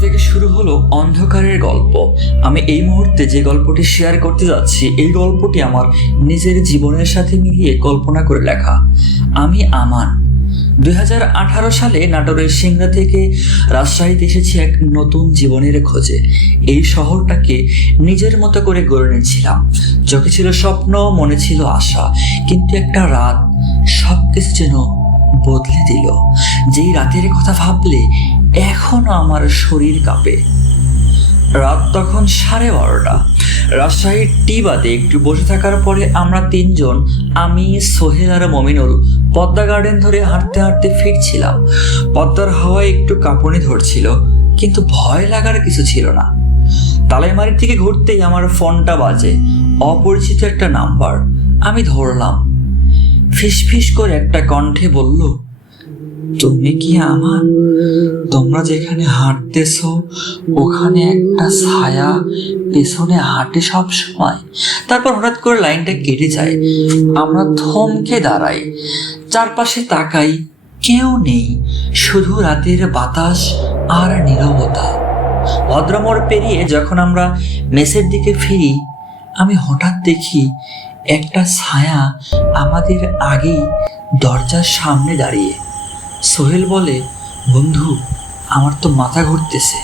থেকে শুরু হলো অন্ধকারের গল্প। আমি এই মুহূর্তে যে গল্পটি শেয়ার করতে যাচ্ছি, এই গল্পটি আমার নিজের জীবনের সাথে মিলিয়ে কল্পনা করে লেখা। আমি আমান। 2018 সালে নাটোরের সিংড়া থেকে রাজশাহীতে এসেছি এক নতুন জীবনের খোঁজে। এই শহরটাকে নিজের মতো করে গড়ে নিয়েছিলাম। চোখে ছিল স্বপ্ন, মনে ছিল আশা, কিন্তু একটা রাত সবকিছু যেন বদলে দিল। যেই রাতের কথা ভাবলে এখনো আমার শরীর কাঁপে। রাত তখন 12:30। রাজশাহীর টি-বাদে একটু বসে থাকার পরে আমরা তিনজন, আমি, সোহেল আর মমিনুল, পদ্মা গার্ডেন ধরে হাঁটতে হাঁটতে ফিরছিলাম। পদ্মার হাওয়ায় একটু কাঁপুনি ধরছিল, কিন্তু ভয় লাগার কিছু ছিল না। তালাইমারির থেকে ঘুরতেই আমার ফোনটা বাজে। অপরিচিত একটা নাম্বার। আমি ধরলাম। ফিসফিস করে একটা কণ্ঠে বলল, তুমি কি আমান? তোমরা যেখানে হাঁটতেছো ওখানে একটা ছায়া পেছনে হাঁটে সব সময়। তারপর হঠাৎ করে লাইনটা কেটে যায়। আমরা থমকে দাঁড়াই, চারপাশে তাকাই, কেউ নেই, শুধু রাতের বাতাস আর নীরবতা। ভদ্রমোড় পেরিয়ে যখন আমরা মেসের দিকে ফিরি, আমি হঠাৎ দেখি একটা ছায়া আমাদের আগেই দরজার সামনে দাঁড়িয়ে। সোহেল বলে, বন্ধু, আমার তো মাথা ঘুরতেছে।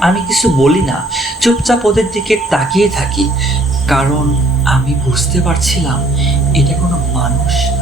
আমি কিছু বলি না, চুপচাপ ওদের দিকে তাকিয়ে থাকি, কারণ আমি বুঝতে পারছিলাম এটা কোনো মানুষ না।